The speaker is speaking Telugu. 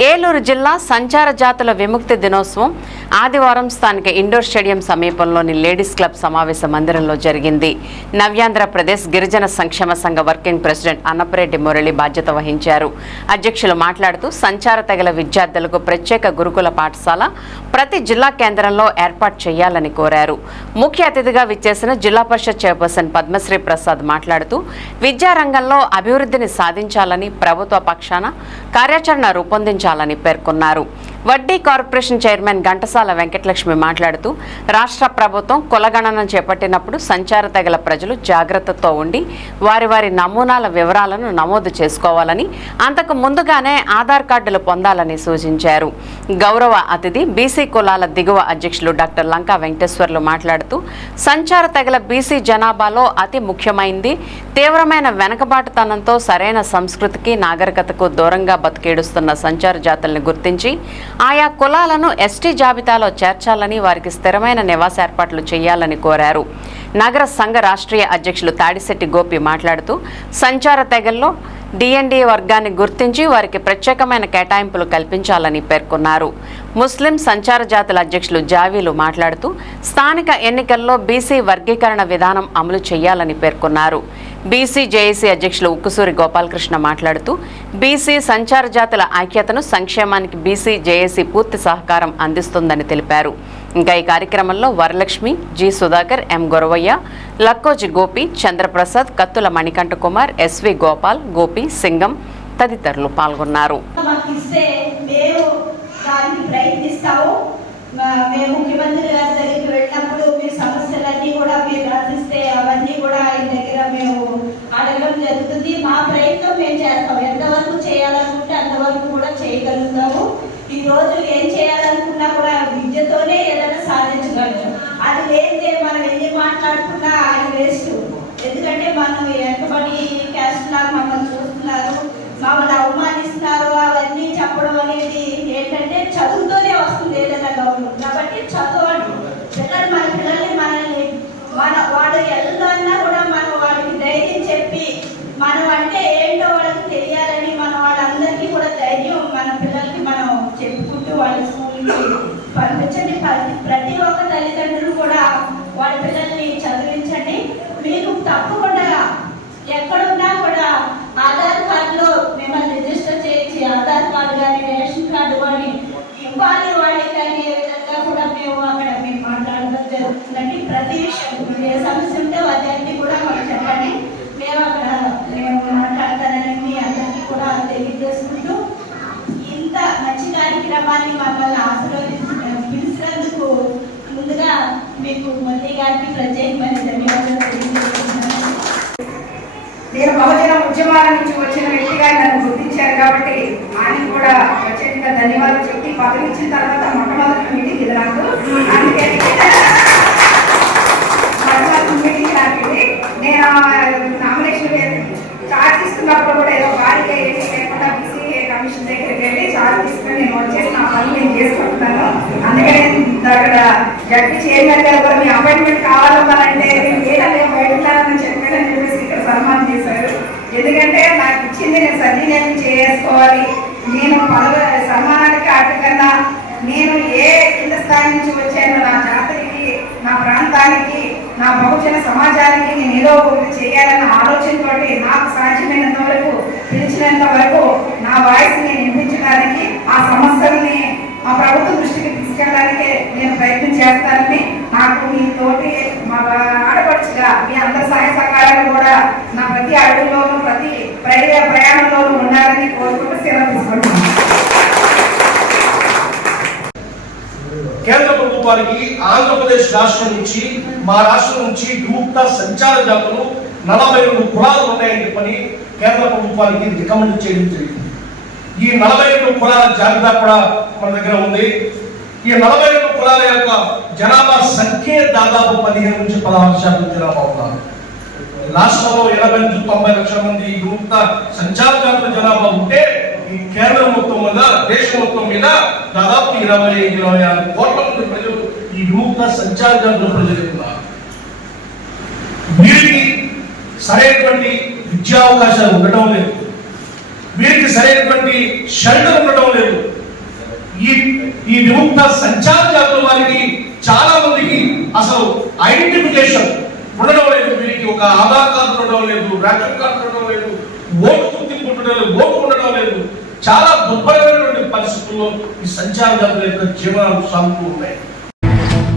ఏలూరు జిల్లా సంచార జాతుల విముక్తి దినోత్సవం ఆదివారం స్థానిక ఇండోర్ స్టేడియం సమీపంలోని లేడీస్ క్లబ్ సమావేశ మందిరంలో జరిగింది. నవ్యాంధ్రప్రదేశ్ గిరిజన సంక్షేమ సంఘ వర్కింగ్ ప్రెసిడెంట్ అన్నపరెడ్డి మురళి బాధ్యత వహించారు. అధ్యక్షులు మాట్లాడుతూ సంచార తెగల విద్యార్థులకు ప్రత్యేక గురుకుల పాఠశాల ప్రతి జిల్లా కేంద్రంలో ఏర్పాటు చేయాలని కోరారు. ముఖ్య అతిథిగా విచ్చేసిన జిల్లా పరిషత్ చైర్పర్సన్ పద్మశ్రీ ప్రసాద్ మాట్లాడుతూ విద్యారంగంలో అభివృద్ధిని సాధించాలని ప్రభుత్వ పక్షాన కార్యాచరణ రూపొందించాలని పేర్కొన్నారు. వడ్డీ కార్పొరేషన్ చైర్మన్ ఘంటసాల వెంకటలక్ష్మి మాట్లాడుతూ రాష్ట్ర ప్రభుత్వం కులగణన చేపట్టినప్పుడు సంచార తెగల ప్రజలు జాగ్రత్తతో ఉండి వారి వారి నమూనాల వివరాలను నమోదు చేసుకోవాలని అంతకు ముందుగానే ఆధార్ కార్డులు పొందాలని సూచించారు. గౌరవ అతిథి బీసీ కులాల దిగువ అధ్యక్షులు డాక్టర్ లంకా వెంకటేశ్వర్లు మాట్లాడుతూ సంచార తెగల బీసీ జనాభాలో అతి ముఖ్యమైంది తీవ్రమైన వెనకబాటుతనంతో సరైన సంస్కృతికి నాగరికతకు దూరంగా బతికేడుస్తున్న సంచార జాతుల్ని గుర్తించి ఆయా కులాలను ఎస్టీ జాబితాలో చేర్చాలని వారికి స్థిరమైన నివాస ఏర్పాట్లు చేయాలని కోరారు. నగర సంఘ రాష్ట్రీయ అధ్యక్షులు తాడిశెట్టి గోపి మాట్లాడుతూ సంచార తెగల్లో డిఎన్డి వర్గాన్ని గుర్తించి వారికి ప్రత్యేకమైన కేటాయింపులు కల్పించాలని పేర్కొన్నారు. ముస్లిం సంచార జాతుల అధ్యక్షులు జావీలు మాట్లాడుతూ స్థానిక ఎన్నికల్లో బీసీ వర్గీకరణ విధానం అమలు చేయాలని పేర్కొన్నారు. బీసీ జేఏసీ అధ్యక్షులు ఉక్కుసూరి గోపాలకృష్ణ మాట్లాడుతూ బీసీ సంచార జాతుల ఐక్యతను సంక్షేమానికి బీసీ జేఏసీ పూర్తి సహకారం అందిస్తుందని తెలిపారు. ఇంకా ఈ కార్యక్రమంలో Varalakshmi G Sudhakar M Goravayya Lakkoji Gopi Chandraprasad Kathula Manikanta Kumar SV Gopal Gopi Singam తదితరులు పాల్గొన్నారు. మేము ముఖ్యమంత్రి గారి చేయగలుగుతాము. ఈ రోజు ఏం చేయాలనుకున్నా కూడా విద్యతోనే ఏదైనా సాధించగలము. అది లేదే మనం ఎన్ని మాట్లాడుకున్నా అది వేస్ట్ ఎందుకంటే మనం వెనకబడి క్యాస్ట్ లాగా మమ్మల్ని చూస్తున్నారు మమ్మల్ని అవమానిస్తున్నారు అవన్నీ చెప్పడం అనేది ఏంటంటే చదువుతోనే వస్తుంది ఏదైనా గౌరవం కాబట్టి చదవండి పిల్లలు మన పిల్లల్ని మనల్ని మన వాడు ఎల్లన్నా కూడా మనం వాడికి ధైర్యం చెప్పి మనం అంటే ఏంటో వాళ్ళకి తెలియాలని మన వాళ్ళందరికీ కూడా ధైర్యం మన పిల్లలకి మనం చెప్పుకుంటూ వాళ్ళ స్కూల్కి పంపించండి ప్రతి ప్రతి ఒక్క తల్లిదండ్రులు కూడా వాళ్ళ పిల్లల్ని చదివించండి మీకు తప్పకుండా ఎక్కడున్నా కూడా ఆధార్ కార్డులో మిమ్మల్ని రిజిస్టర్ చేయించి ఆధార్ కార్డు కానీ రేషన్ కార్డు కానీ ఇవ్వాలి వాళ్ళకి కానీ ఏ విధంగా కూడా మేము అక్కడ మేము మాట్లాడడం జరుగుతుందండి ప్రతి విషయం మీకు ఏ సమస్య ఉంటే అదన్నీ కూడా మాకు చెప్పండి మేము అక్కడ మేము మాట్లాడతానని మీ అందరికీ కూడా తెలియజేసుకుంటూ ఇంత మంచి కార్యక్రమాన్ని మమ్మల్ని ఆశీర్వదించిన పిలిచినందుకు ముందుగా మీకు మోదీ గారికి ప్రత్యేకమైన ధన్యవాదాలు తెలియజేస్తున్నాను. నేను బహుజన ఉద్యమాల నుంచి వచ్చిన వ్యక్తిగా నన్ను గుర్తించారు కాబట్టి ఆయనకు కూడా ప్రత్యేకంగా ధన్యవాదాలు చెప్పి పదవి ఇచ్చిన తర్వాత మొట్టమొదటి మీటింగ్ ఇది నాకు. అందుకే మొట్టమొదటి మీటింగ్ నాకు ఇది నేను నామినేషన్ చార్జ్ తీసుకున్నప్పుడు కూడా ఏదో గాలిగా ఏంటి లేకుండా బీసీ కమిషన్ దగ్గరికి వెళ్ళి నేను వచ్చేసి నా పని నేను చేసుకుంటున్నాను. అందుకనే అక్కడ జడ్పీ చైర్మన్ గారు కూడా మీ అపాయింట్మెంట్ కావాలన్నారంటే నేను ఏదైనా బయటకున్నానని చెప్పానని చెప్పేసి ఇక్కడ సన్మానం చేశారు. ఎందుకంటే నాకు ఇచ్చింది నేను సద్వినియోగం చేసుకోవాలి. నేను పదవ సన్మానానికి అటుకన్నా నేను ఏ కింద స్థాయి నుంచి వచ్చాను నా జాతరికి నా ప్రాంతానికి నా బహుజన సమాజానికి నేను ఏదో ఒకటి చేయాలన్న ఆలోచనతోటి నాకు సాధ్యమైనంత వరకు పిలిచినంత వరకు నా వాయిస్ నేను వినిపించడానికి ఆ సమస్యల్ని మా ప్రభుత్వ దృష్టికి తీసుకెళ్ళడానికి నేను ప్రయత్నం చేస్తానని నాకు మీ తోటి మా ఆడపడుచుగా మీ అందరి సహాయ సహకారాలు కూడా నా ప్రతి అడుగులోనూ ప్రతి ప్రయాణంలోనూ ఉండాలని కోరుకుంటూ సేవ తీసుకుంటున్నాను కేంద్ర ప్రభుత్వానికి ఆంధ్రప్రదేశ్ రాష్ట్రం నుంచి మా రాష్ట్రం నుంచి విముక్త సంచార జాతులు నలభై రెండు కులాలు ఉన్నాయని చెప్పని కేంద్ర ప్రభుత్వానికి రికమెండ్ చేయడం జరిగింది. ఈ నలభై రెండు కులాల జాబితా కూడా మన దగ్గర ఉంది. ఈ నలభై రెండు కులాల యొక్క జనాభా సంఖ్య దాదాపు పదిహేను నుంచి పదహారు శాతం జనాభా ఉన్నారు రాష్ట్రంలో ఎనభై నుంచి తొంభై లక్షల మంది యువత సంచారకారుల జనాభా ఉంటే ఈ కేంద్రం మొత్తం మీద దేశం మొత్తం మీద దాదాపు ఇరవై ఇరవై ఆరు కోట్ల మంది ప్రజలు ఈ విముక్త సంచారకారుల ప్రజలు ఉన్నారు. వీరికి సరైనటువంటి విద్యా అవకాశాలు ఉండటం లేదు. వీరికి సరైనటువంటి షెల్టర్ ఉండటం లేదు. ఈ విముక్త సంచార జాతుల వారికి చాలా మందికి అసలు ఐడెంటిఫికేషన్ ఉండడం లేదు. వీరికి ఒక ఆధార్ కార్డు ఉండడం లేదు రేషన్ కార్డు ఉండడం లేదు ఓటు గుర్తింపు ఉండడం లేదు ఓటు ఉండడం లేదు. చాలా దుర్భరమైనటువంటి పరిస్థితుల్లో ఈ సంచార జాతుల యొక్క జీవనాలు సాగుతూ ఉన్నాయి.